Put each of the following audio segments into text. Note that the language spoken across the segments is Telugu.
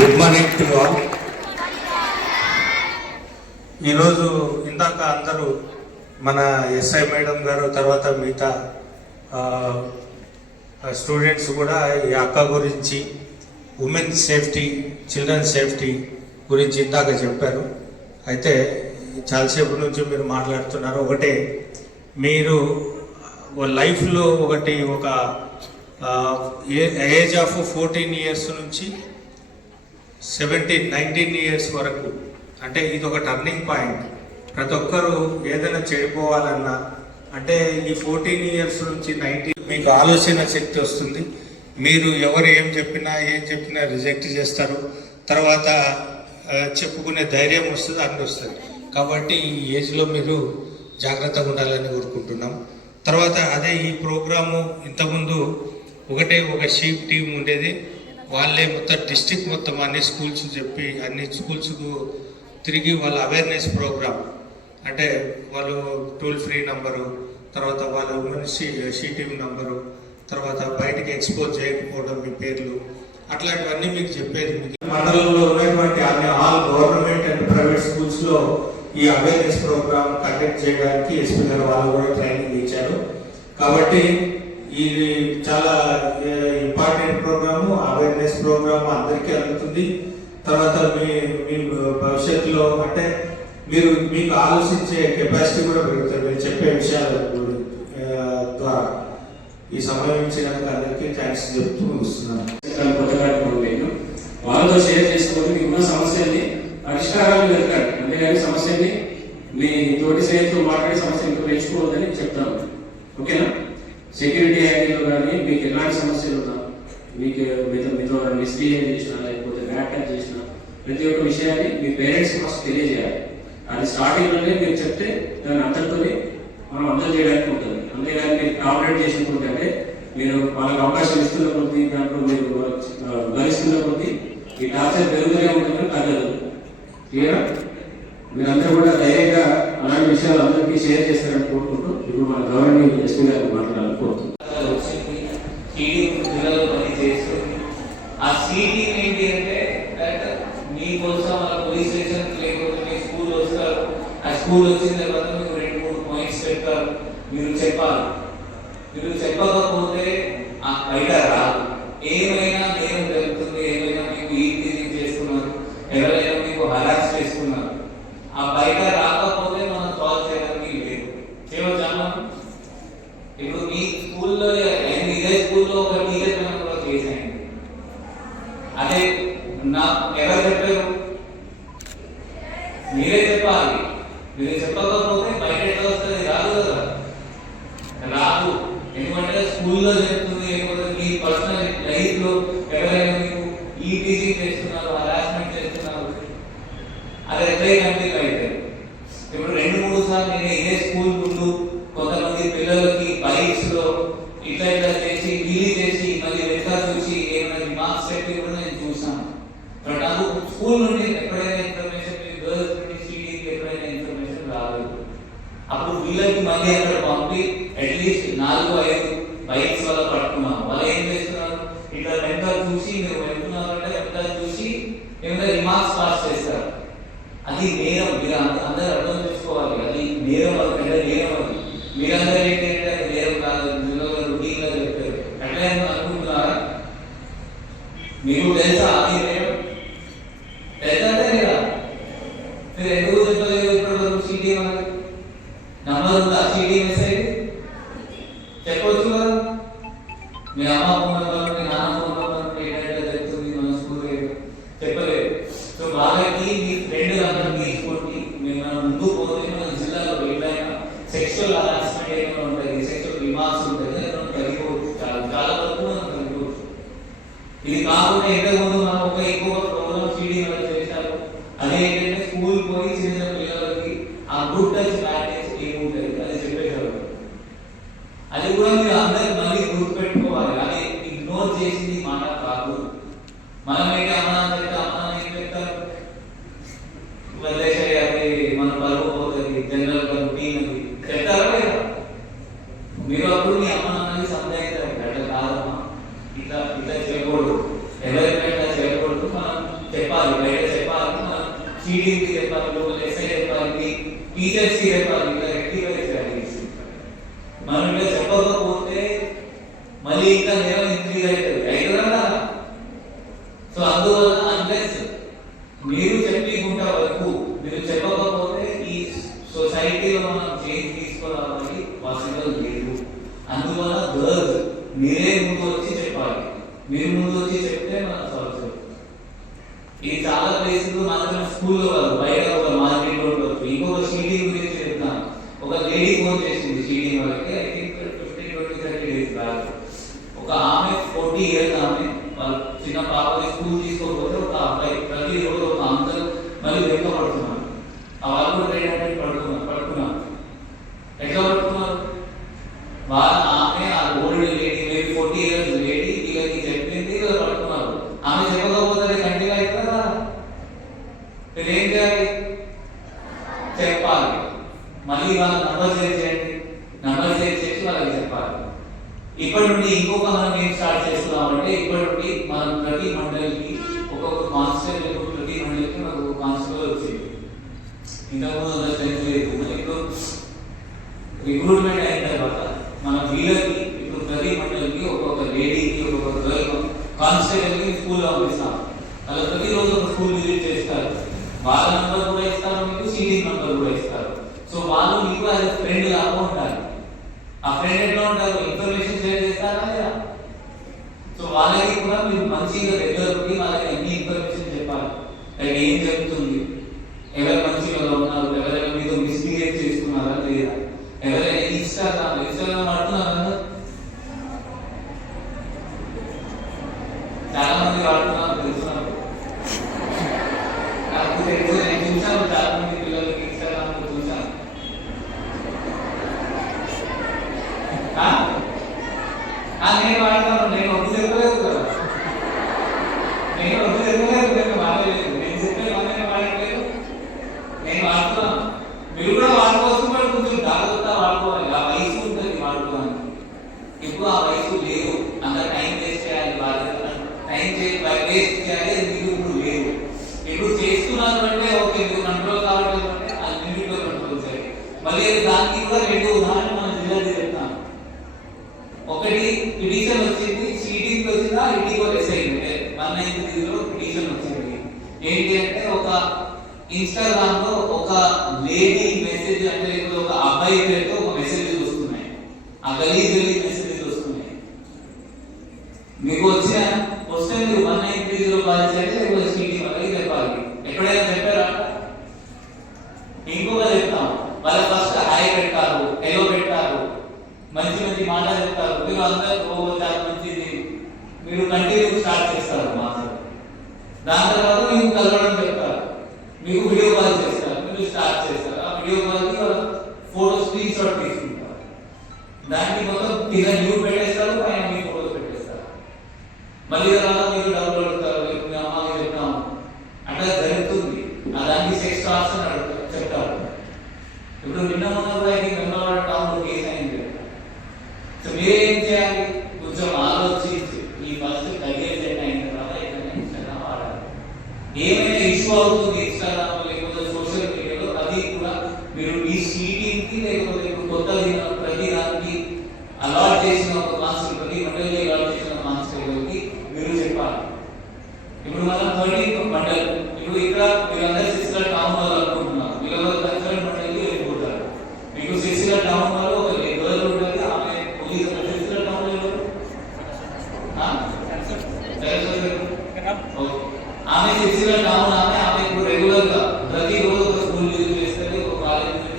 గుడ్ మార్నింగ్ టు ఆల్ ఈరోజు ఇందాక అందరూ మన ఎస్ఐ మేడం గారు తర్వాత మిగతా స్టూడెంట్స్ కూడా ఈ అక్క గురించి ఉమెన్ సేఫ్టీ చిల్డ్రన్ సేఫ్టీ గురించి ఇందాక చెప్పారు. అయితే చాలాసేపు నుంచి మీరు మాట్లాడుతున్నారు. ఒకటే మీరు లైఫ్లో ఒకటి ఒక ఏజ్ ఆఫ్ ఫోర్టీన్ ఇయర్స్ నుంచి సెవెంటీన్ నైన్టీన్ ఇయర్స్ వరకు. అంటే ఇది ఒక టర్నింగ్ పాయింట్ ప్రతి ఒక్కరూ ఏదైనా చెడిపోవాలన్నా అంటే ఈ ఫోర్టీన్ ఇయర్స్ నుంచి నైన్టీన్ మీకు ఆలోచన శక్తి వస్తుంది. మీరు ఎవరు ఏం చెప్పినా ఏం చెప్పినా రిజెక్ట్ చేస్తారు. తర్వాత చెప్పుకునే ధైర్యం వస్తుంది అన్ని వస్తుంది. కాబట్టి ఈ ఏజ్లో మీరు జాగ్రత్తగా ఉండాలని కోరుకుంటున్నాం. తర్వాత అదే ఈ ప్రోగ్రాము ఇంతకుముందు ఒకటే ఒక షీప్ టీం ఉండేది. వాళ్ళే మొత్తం డిస్టిక్ మొత్తం అన్ని స్కూల్స్ చెప్పి అన్ని స్కూల్స్కు తిరిగి వాళ్ళ అవేర్నెస్ ప్రోగ్రామ్ అంటే వాళ్ళు టోల్ ఫ్రీ నంబరు తర్వాత వాళ్ళ ఉమెన్ సిటీవీ నంబరు తర్వాత బయటికి ఎక్స్పోజ్ చేయకపోవడం మీ పేర్లు. అట్లాంటివన్నీ మీకు చెప్పేది మీకు. మండలంలో ఉన్నటువంటి అన్ని ఆల్ గవర్నమెంట్ అండ్ ప్రైవేట్ స్కూల్స్లో ఈ అవేర్నెస్ ప్రోగ్రామ్ కండక్ట్ చేయడానికి ఎస్పీ గారు వాళ్ళు కూడా ట్రైనింగ్ ఇచ్చారు. కాబట్టి ఇది చాలా ఇంపార్టెంట్ ప్రోగ్రాము అవేర్నెస్ ప్రోగ్రామ్ అందరికీ అందుతుంది. తర్వాత మీ మీ భవిష్యత్తులో అంటే మీరు మీకు ఆలోచించే కెపాసిటీ కూడా పెరుగుతుంది. మీరు చెప్పే విషయాల ద్వారా. ఈ సమయం ఇచ్చినందుకు అందరికీ థ్యాంక్స్ చెప్తూ ముగిస్తున్నాను ప్రతి ఒక్క విషయాన్ని మీ పేరెంట్స్ ఫస్ట్ తెలియజేయాలి. అది స్టార్టింగ్లోనే మీరు చెప్తే దాన్ని అందరితోనే మనం అర్థం చేయడానికి ఉంటుంది. అంతేగాని మీరు కాపరేట్ చేసినప్పుడు అంటే మీరు వాళ్ళకి అవకాశం ఇస్తున్న కొద్దీ దాంట్లో మీరు భరిస్తున్న కొద్దీ ఈ టార్చర్ పెరుగుతూనే ఉంటుంది తగ్గదు. క్లియరా? మీరందరూ కూడా ధైర్యంగా అలాంటి విషయాలు అందరికీ షేర్ చేస్తారని కోరుకుంటూ ఇప్పుడు మన గవర్నమెంట్ ఎస్పీ గారు మాట్లాడాలని కోరుతున్నాను వచ్చింది సీడీ పిల్లలు పని చేస్తుంది ఆ సీడీ ఏంటి అంటే that మీకోసం వాళ్ళ పోలీస్ స్టేషన్ లేకపోతే మీ స్కూల్ వస్తారు ఆ స్కూల్ వచ్చిన తర్వాత మీకు రెండు మూడు పాయింట్స్ పెడతారు మీరు చెప్పాలి మీరు చెప్పకపోతే ఆ బయట రాదు ఏమైనా నేను జరుగుతుంది ఏమైనా మీకు ఈ టీచింగ్ చేస్తున్నారు ఎవరైనా మీకు హరాస్ చేస్తున్నారు ఆ బయట రాకపోతే మనం సాల్వ్ చేయడానికి లేదు చేయవచ్చా మనం ఇప్పుడు మీ స్కూల్లో నేను ఇదే స్కూల్లో ఒక టీచర్ పని కూడా చేశాను అదే నా ఎవరు చెప్పారు మీరే చెప్పాలి మీరు చెప్పకపోతే బయట ఎట్లా వస్తుంది రాదు కదా రాదు ఎందుకంటే స్కూల్లో చెప్తుంది లేకపోతే మీ పర్సనల్ లైఫ్లో ఎవరైనా మీకు ఈ టీచింగ్ చేస్తున్నారు హరాస్మెంట్ చేస్తున్నారు అది ఎట్లయినా కంటిన్యూ అవుతుంది ఇప్పుడు రెండు మూడు సార్లు నేను ఇదే స్కూల్ ముందు కొంతమంది పిల్లలకి బైక్స్లో ఇట్లా ఇట్లా చేసి ఢిల్లీ చేసి మళ్ళీ రికార్డ్ చూసి ఏమైనా మార్క్స్ పెట్టి కూడా నేను చూసాను బట్ నాకు స్కూల్ నుండి ఎక్కడైనా ఇన్ఫర్మేషన్ గర్ల్స్ నుండి సిటీకి ఎక్కడైనా ఇన్ఫర్మేషన్ రాలేదు. అప్పుడు వీళ్ళకి మళ్ళీ అక్కడ పంపి అట్లీస్ట్ నాలుగు ఐదు బైక్స్ వల్ల పట్టుకున్నాం వాళ్ళు ఏం చేస్తున్నారు? ఇట్లా వెనక చూసి మీరు వెళ్తున్నారు అంటే వెనక చూసి ఏమైనా రిమార్క్స్ పాస్ చేస్తారు. అది నేరం. మీరు అందరూ అర్థం చేసుకోవాలి. అది నేరం అది నేరం అది. మీరందరూ ఏంటంటే అది నేరం కాదు ఇందులో రొటీన్గా చెప్పారు అట్లా ఏమన్నా అనుకుంటున్నారా మీకు తెలుసా అది నేరం తెలుసా లేదా మీరు ఎందుకు చెప్పలేదు ఇప్పటి వరకు సిటీ మనకి నంబర్ ఉందా సిటీ మెసేజ్ చెప్పొచ్చు కదా మీ అమ్మ ఫోన్ నెంబర్ మీ నాన్న ఫోన్ నెంబర్ ఏంటంటే చెప్తుంది మన స్కూల్ చెప్పలేదు సో వాళ్ళకి మీ ఫ్రెండ్ అందరూ తీసుకోండి మేము మనం ముందు పోతే మన జిల్లాలో ఎట్లయినా సెక్షువల్ హరాస్మెంట్ ఏమైనా ఉంటుంది సెక్షువల్ రిమార్క్స్ ఉంటుంది ఏమైనా తగ్గిపోవచ్చు చాలా చాలా వరకు మనం తగ్గిపోవచ్చు ఇది కాకుండా ఇంతకుముందు మళ్ళీ ఇంకా నేను ఇంక్రీజ్ అవుతుంది సో అందువల్ల అన్లెస్ మీరు చెప్పకుండా వరకు మీరు చెప్పకపోతే ఈ సొసైటీలో మనం చేంజ్ తీసుకురావడానికి పాసిబుల్ లేదు. అందువల్ల గర్ల్స్ మీరే ముందు వచ్చి చెప్పాలి. మీరు ముందు వచ్చి చెప్తే మనం సాల్వ్ చేయాలి ఈ చాలా ప్లేసులు మాత్రం స్కూల్లో వాళ్ళు నుండి ఇంకొక మనం ఏం స్టార్ట్ చేస్తున్నామంటే ఇప్పటి నుండి మనం ప్రతి మండలికి ఒక్కొక్క కాన్స్టేబుల్ ప్రతి మండలికి మనకు ఒక కాన్స్టేబుల్ వచ్చింది ఇంతకుముందు అలా స్ట్రెంత్ లేదు ఇప్పుడు రిక్రూట్మెంట్ అయిన తర్వాత మన వీళ్ళకి ఇప్పుడు ప్రతి మండలికి ఒక్కొక్క లేడీకి ఒక్కొక్క గర్ల్ కానిస్టేబుల్కి స్కూల్ పంపిస్తాం అలా ప్రతి రోజు ఒక స్కూల్ విజిట్ చేస్తారు వాళ్ళందరూ కూడా ఇస్తారు మీకు సీటింగ్ extra ఆ గలీ గలీ మెసేజ్ వస్తున్నాయి. మీకు వచ్చిన వస్తే మీరు వన్ నైన్ పేజీలో పాస్ చేయండి లేకపోతే సీటీ వాళ్ళకి చెప్పాలి. ఎక్కడైనా చెప్పారా? ఇంకొక చెప్తాం. వాళ్ళ ఫస్ట్ హాయ్ పెట్టారు హెలో పెట్టారు మంచి మంచి మాటలు చెప్తారు. మీరు అందరూ ఓ చాలా మంచిది. మీరు కంటిన్యూ స్టార్ట్ చేస్తారు మాటలు దాని తర్వాత మీకు కలవడం చెప్తారు మీకు వీడియో కాల్ చేస్తారు. మీరు స్టార్ట్ చేస్తారు. ఆ వీడియో కాల్ 有没有你们那么高 కావున ఆమె ఇప్పుడు చేస్తారు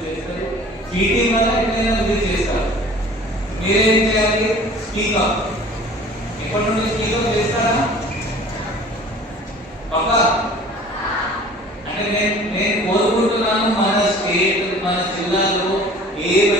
చేస్తారు పీటీ చేస్తారు. మీరేం చేయాలి? స్పీకప్ ఎప్పటి నుండి స్పీకప్ చేస్తారా? పక్క? అంటే నేను కోరుకుంటున్నాను మన స్టేట్ మన జిల్లాలో ఏ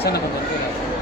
세는很만做.